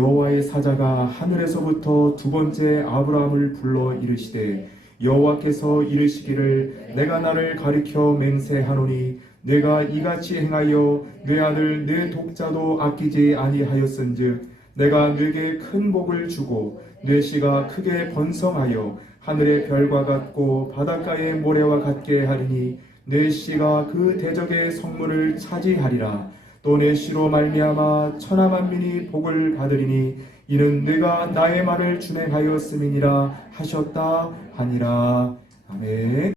여호와의 사자가 하늘에서부터 두 번째 아브라함을 불러 이르시되 여호와께서 이르시기를 내가 나를 가리켜 맹세하노니 내가 이같이 행하여 내 아들 내 독자도 아끼지 아니하였은즉 내가 네게 큰 복을 주고 네 씨가 크게 번성하여 하늘의 별과 같고 바닷가의 모래와 같게 하리니 네 씨가 그 대적의 성문을 차지하리라. 또 내 씨로 말미암아 천하 만민이 복을 받으리니 이는 내가 나의 말을 준행하였음이니라 하셨다 하니라. 아멘.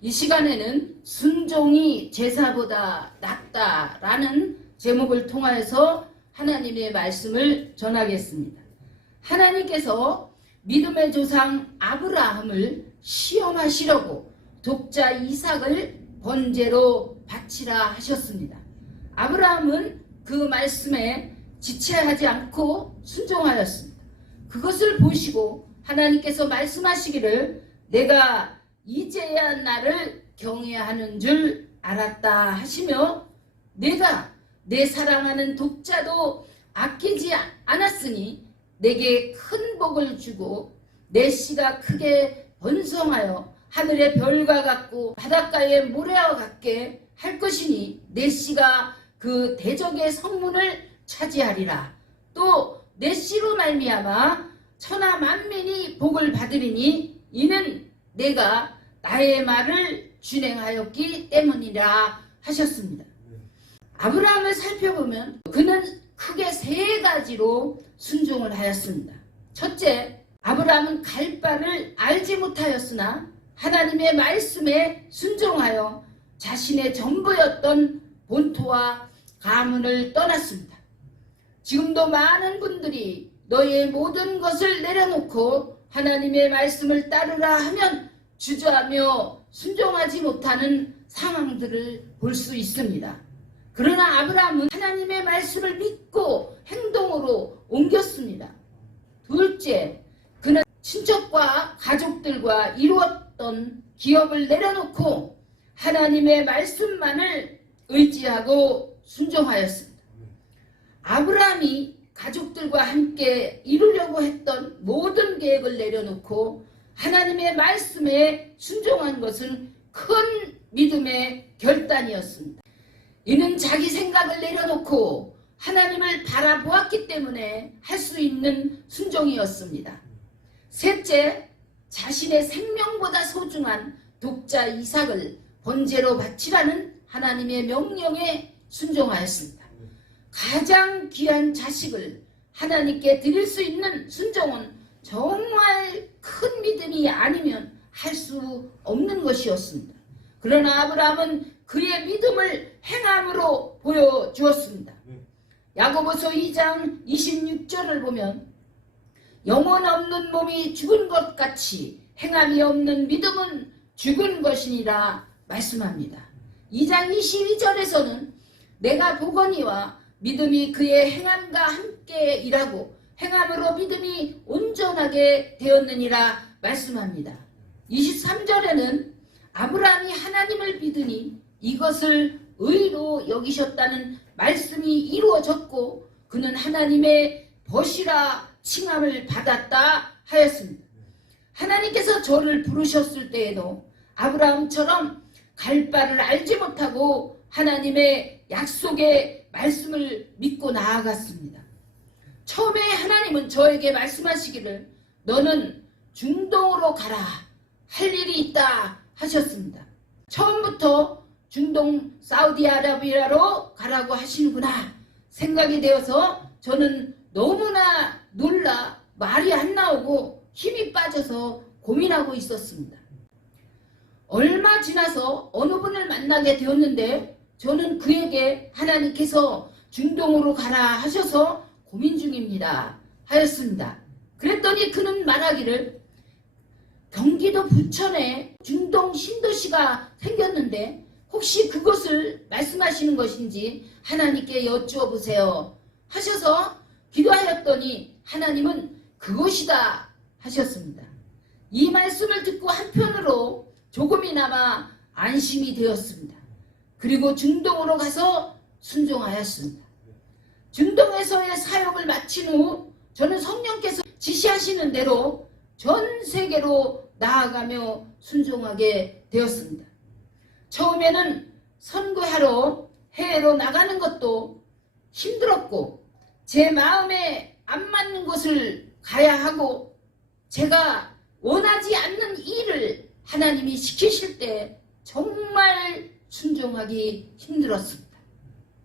이 시간에는 순종이 제사보다 낫다라는 제목을 통하여서 하나님의 말씀을 전하겠습니다. 하나님께서 믿음의 조상 아브라함을 시험하시려고 독자 이삭을 번제로 바치라 하셨습니다. 아브라함은 그 말씀에 지체하지 않고 순종하였습니다. 그것을 보시고 하나님께서 말씀하시기를 내가 이제야 나를 경외하는 줄 알았다 하시며 내가 내 사랑하는 독자도 아끼지 않았으니 내게 큰 복을 주고 내 씨가 크게 번성하여 하늘의 별과 같고 바닷가의 모래와 같게 할 것이니 내 씨가 그 대적의 성문을 차지하리라. 또 내 씨로 말미암아 천하 만민이 복을 받으리니 이는 내가 나의 말을 준행하였기 때문이라 하셨습니다. 아브라함을 살펴보면 그는 크게 세 가지로 순종을 하였습니다. 첫째, 아브라함은 갈 바를 알지 못하였으나 하나님의 말씀에 순종하여 자신의 전부였던 본토와 가문을 떠났습니다. 지금도 많은 분들이 너의 모든 것을 내려놓고 하나님의 말씀을 따르라 하면 주저하며 순종하지 못하는 상황들을 볼 수 있습니다. 그러나 아브라함은 하나님의 말씀을 믿고 행동으로 옮겼습니다. 둘째, 그는 친척과 가족들과 이루었던 기업을 내려놓고 하나님의 말씀만을 의지하고 순종하였습니다. 아브라함이 가족들과 함께 이루려고 했던 모든 계획을 내려놓고 하나님의 말씀에 순종한 것은 큰 믿음의 결단이었습니다. 이는 자기 생각을 내려놓고 하나님을 바라보았기 때문에 할 수 있는 순종이었습니다. 셋째, 자신의 생명보다 소중한 독자 이삭을 번제로 바치라는 하나님의 명령에 순종하였습니다. 가장 귀한 자식을 하나님께 드릴 수 있는 순종은 정말 큰 믿음이 아니면 할 수 없는 것이었습니다. 그러나 아브라함은 그의 믿음을 행함으로 보여주었습니다. 야고보서 2장 26절을 보면 영혼 없는 몸이 죽은 것 같이 행함이 없는 믿음은 죽은 것이니라 말씀합니다. 2장 22절에서는 내가 보거니와 믿음이 그의 행함과 함께 일하고 행함으로 믿음이 온전하게 되었느니라 말씀합니다. 23절에는 아브라함이 하나님을 믿으니 이것을 의로 여기셨다는 말씀이 이루어졌고 그는 하나님의 벗이라 칭함을 받았다 하였습니다. 하나님께서 저를 부르셨을 때에도 아브라함처럼 갈 바를 알지 못하고 하나님의 약속의 말씀을 믿고 나아갔습니다. 처음에 하나님은 저에게 말씀하시기를 너는 중동으로 가라 할 일이 있다 하셨습니다. 처음부터 중동 사우디아라비아로 가라고 하시는구나 생각이 되어서 저는 너무나 놀라 말이 안 나오고 힘이 빠져서 고민하고 있었습니다. 얼마 지나서 어느 분을 만나게 되었는데 저는 그에게 하나님께서 중동으로 가라 하셔서 고민 중입니다 하였습니다. 그랬더니 그는 말하기를 경기도 부천에 중동 신도시가 생겼는데 혹시 그것을 말씀하시는 것인지 하나님께 여쭈어보세요 하셔서 기도하였더니 하나님은 그것이다 하셨습니다. 이 말씀을 듣고 한편으로 조금이나마 안심이 되었습니다. 그리고 중동으로 가서 순종하였습니다. 중동에서의 사역을 마친 후 저는 성령께서 지시하시는 대로 전 세계로 나아가며 순종하게 되었습니다. 처음에는 선교하러 해외로 나가는 것도 힘들었고 제 마음에 안 맞는 곳을 가야 하고 제가 원하지 않는 일을 하나님이 시키실 때 정말 순종하기 힘들었습니다.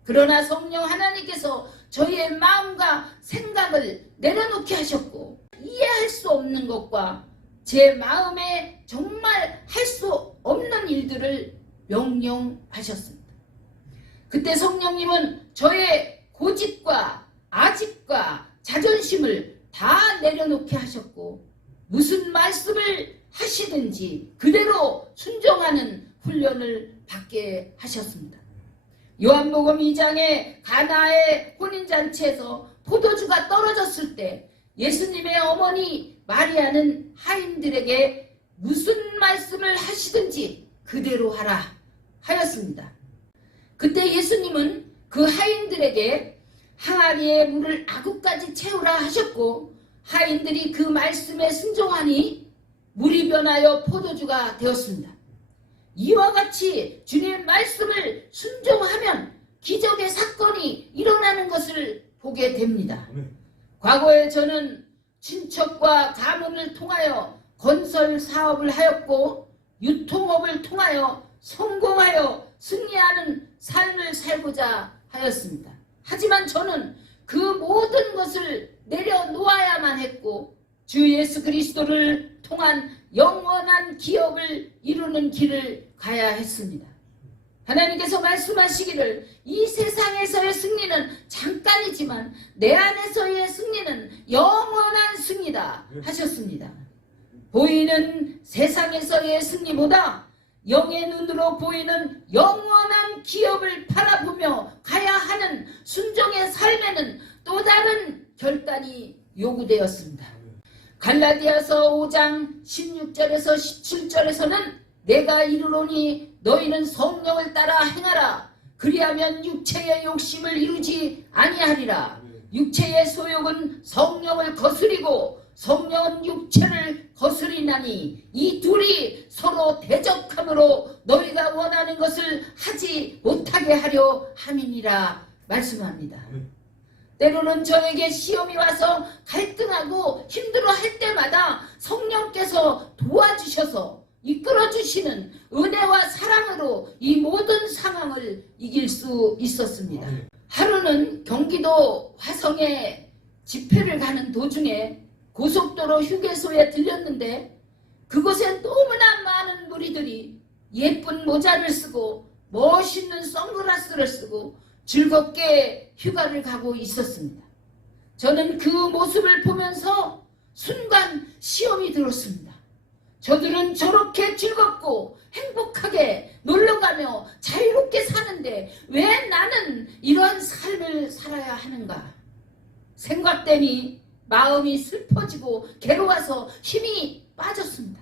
그러나 성령 하나님께서 저희의 마음과 생각을 내려놓게 하셨고 이해할 수 없는 것과 제 마음에 정말 할 수 없는 일들을 명령하셨습니다. 그때 성령님은 저의 고집과 아집과 자존심을 다 내려놓게 하셨고 무슨 말씀을 하시든지 그대로 순종하는 훈련을 받게 하셨습니다. 요한복음 2장에 가나의 혼인잔치에서 포도주가 떨어졌을 때 예수님의 어머니 마리아는 하인들에게 무슨 말씀을 하시든지 그대로 하라 하였습니다. 그때 예수님은 그 하인들에게 항아리에 물을 아구까지 채우라 하셨고 하인들이 그 말씀에 순종하니 물이 변하여 포도주가 되었습니다. 이와 같이 주님의 말씀을 순종하면 기적의 사건이 일어나는 것을 보게 됩니다. 과거에 저는 친척과 가문을 통하여 건설 사업을 하였고 유통업을 통하여 성공하여 승리하는 삶을 살고자 하였습니다. 하지만 저는 그 모든 것을 내려놓아야만 했고 주 예수 그리스도를 통한 영원한 기업을 이루는 길을 가야 했습니다. 하나님께서 말씀하시기를 이 세상에서의 승리는 잠깐이지만 내 안에서의 승리는 영원한 승리다 하셨습니다. 보이는 세상에서의 승리보다 영의 눈으로 보이는 영원한 기업을 바라보며 가야 하는 순종의 삶에는 또 다른 결단이 요구되었습니다. 갈라디아서 5장 16절에서 17절에서는 내가 이르노니 너희는 성령을 따라 행하라. 그리하면 육체의 욕심을 이루지 아니하리라. 육체의 소욕은 성령을 거스리고 성령은 육체를 거스리나니 이 둘이 서로 대적함으로 너희가 원하는 것을 하지 못하게 하려 함이니라 말씀합니다. 때로는 저에게 시험이 와서 갈등하고 힘들어할 때마다 성령께서 도와주셔서 이끌어주시는 은혜와 사랑으로 이 모든 상황을 이길 수 있었습니다. 하루는 경기도 화성에 집회를 가는 도중에 고속도로 휴게소에 들렸는데 그곳에 너무나 많은 무리들이 예쁜 모자를 쓰고 멋있는 선글라스를 쓰고 즐겁게 휴가를 가고 있었습니다. 저는 그 모습을 보면서 순간 시험이 들었습니다. 저들은 저렇게 즐겁고 행복하게 놀러가며 자유롭게 사는데 왜 나는 이런 삶을 살아야 하는가 생각되니 마음이 슬퍼지고 괴로워서 힘이 빠졌습니다.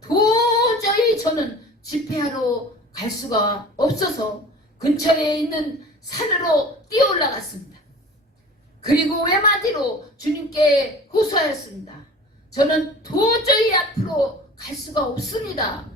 도저히 저는 집회하러 갈 수가 없어서 근처에 있는 산으로 뛰어 올라갔습니다. 그리고 외마디로 주님께 호소하였습니다. 저는 도저히 앞으로 갈 수가 없습니다.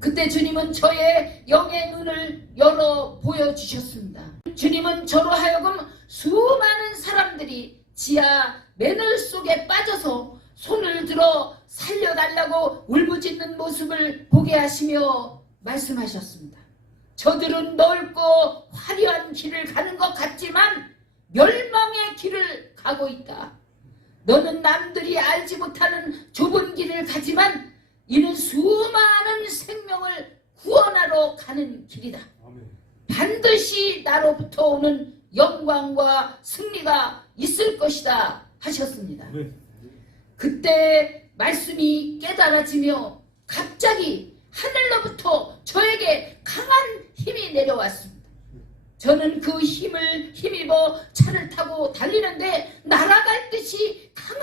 그때 주님은 저의 영의 눈을 열어 보여주셨습니다. 주님은 저로 하여금 수많은 사람들이 지하 맨홀 속에 빠져서 손을 들어 살려달라고 울부짖는 모습을 보게 하시며 말씀하셨습니다. 저들은 넓고 화려한 길을 가는 것 같지만 멸망의 길을 가고 있다. 너는 남들이 알지 못하는 좁은 길을 가지만 이는 수많은 생명을 구원하러 가는 길이다. 반드시 나로부터 오는 영광과 승리가 있을 것이다 하셨습니다. 그때 말씀이 깨달아지며 갑자기 하늘로부터 저에게 강한 힘이 내려왔습니다. 저는 그 힘을 힘입어 차를 타고 달리는데 날아갈 듯이 강한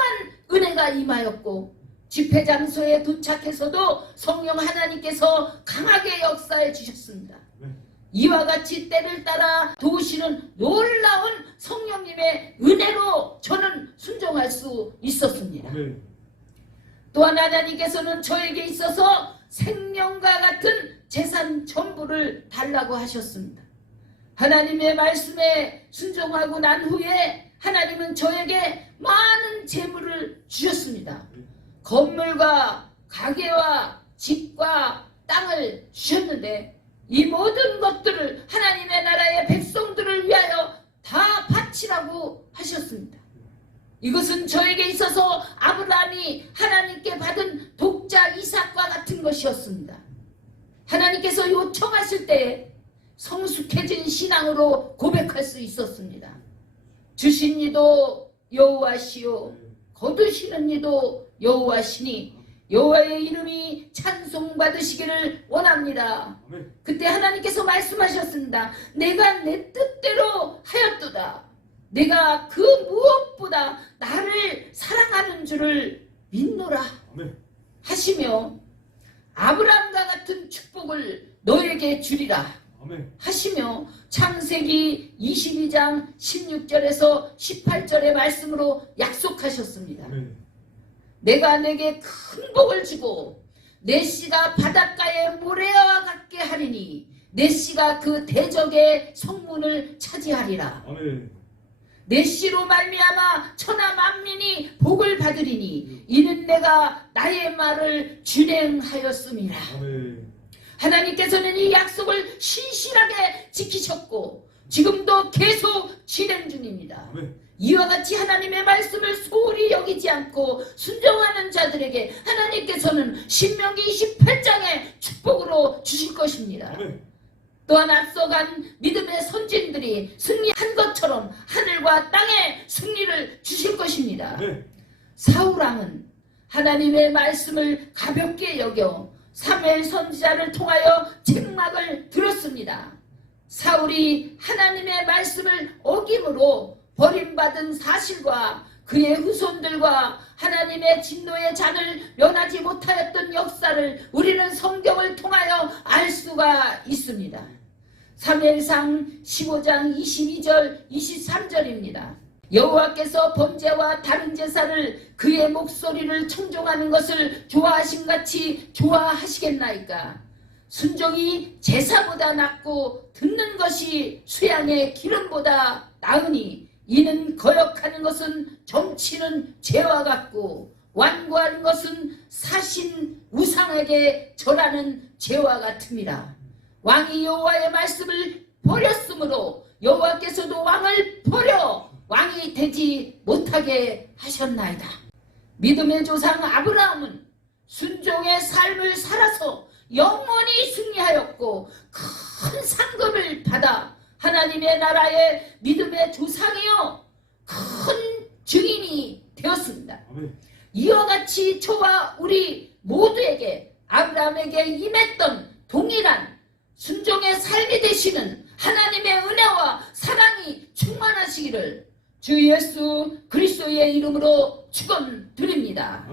은혜가 임하였고 집회 장소에 도착해서도 성령 하나님께서 강하게 역사해 주셨습니다. 이와 같이 때를 따라 도우시는 놀라운 성령님의 은혜로 저는 순종 순종할 수 있었습니다. 아멘. 또한 하나님께서는 저에게 있어서 생명과 같은 재산 전부를 달라고 하셨습니다. 하나님의 말씀에 순종하고 난 후에 하나님은 저에게 많은 재물을 주셨습니다. 건물과 가게와 집과 땅을 주셨는데 이 모든 것들을 하나님의 나라의 백성들을 위하여 다 바치라고 하셨습니다. 이것은 저에게 있어서 아브라함이 하나님께 받은 독자 이삭과 같은 것이었습니다. 하나님께서 요청하실 때에 성숙해진 신앙으로 고백할 수 있었습니다. 주신 이도 여호와시요 거두시는 이도 여호와시니 여호와의 이름이 찬송받으시기를 원합니다. 그때 하나님께서 말씀하셨습니다. 내가 내 뜻대로 하였도다. 내가 그 무엇보다 나를 사랑하는 줄을 믿노라 하시며 아브라함과 같은 축복을 너에게 주리라 하시며 창세기 22장 16절에서 18절의 말씀으로 약속하셨습니다. 내가 내게 큰 복을 주고 내 씨가 바닷가의 모래와 같게 하리니 내 씨가 그 대적의 성문을 차지하리라. 내 씨로 말미암아 천하 만민이 복을 받으리니 이는 내가 나의 말을 준행하였음이라. 하나님께서는 이 약속을 신실하게 지키셨고 지금도 계속 진행 중입니다. 이와 같이 하나님의 말씀을 소홀히 여기지 않고 순종하는 자들에게 하나님께서는 신명기 28장의 축복으로 주실 것입니다. 또한 앞서간 믿음의 선진들이 승리한 것처럼 하늘과 땅에 승리를 주실 것입니다. 사울왕은 하나님의 말씀을 가볍게 여겨 사무엘 선지자를 통하여 책망을 들었습니다. 사울이 하나님의 말씀을 어김으로 버림받은 사실과 그의 후손들과 하나님의 진노의 잔을 면하지 못하였던 역사를 우리는 성경을 통하여 알 수가 있습니다. 사무엘상 15장 22절 23절입니다. 여호와께서 번제와 다른 제사를 그의 목소리를 청종하는 것을 좋아하심같이 좋아하시겠나이까. 순종이 제사보다 낫고 듣는 것이 수양의 기름보다 나으니 이는 거역하는 것은 점치는 죄와 같고 완고하는 것은 사신 우상에게 절하는 죄와 같음이라. 왕이 여호와의 말씀을 버렸으므로 여호와께서도 왕을 버려 왕이 되지 못하게 하셨나이다. 믿음의 조상 아브라함은 순종의 삶을 살아서 영원히 승리하였고 큰 상급을 받아 하나님의 나라의 믿음의 조상이요 큰 증인이 되었습니다. 이와 같이 저와 우리 모두에게 아브라함에게 임했던 동일한 순종의 삶이 되시는 하나님의 은혜와 사랑이 충만하시기를 주 예수 그리스도의 이름으로 축원드립니다.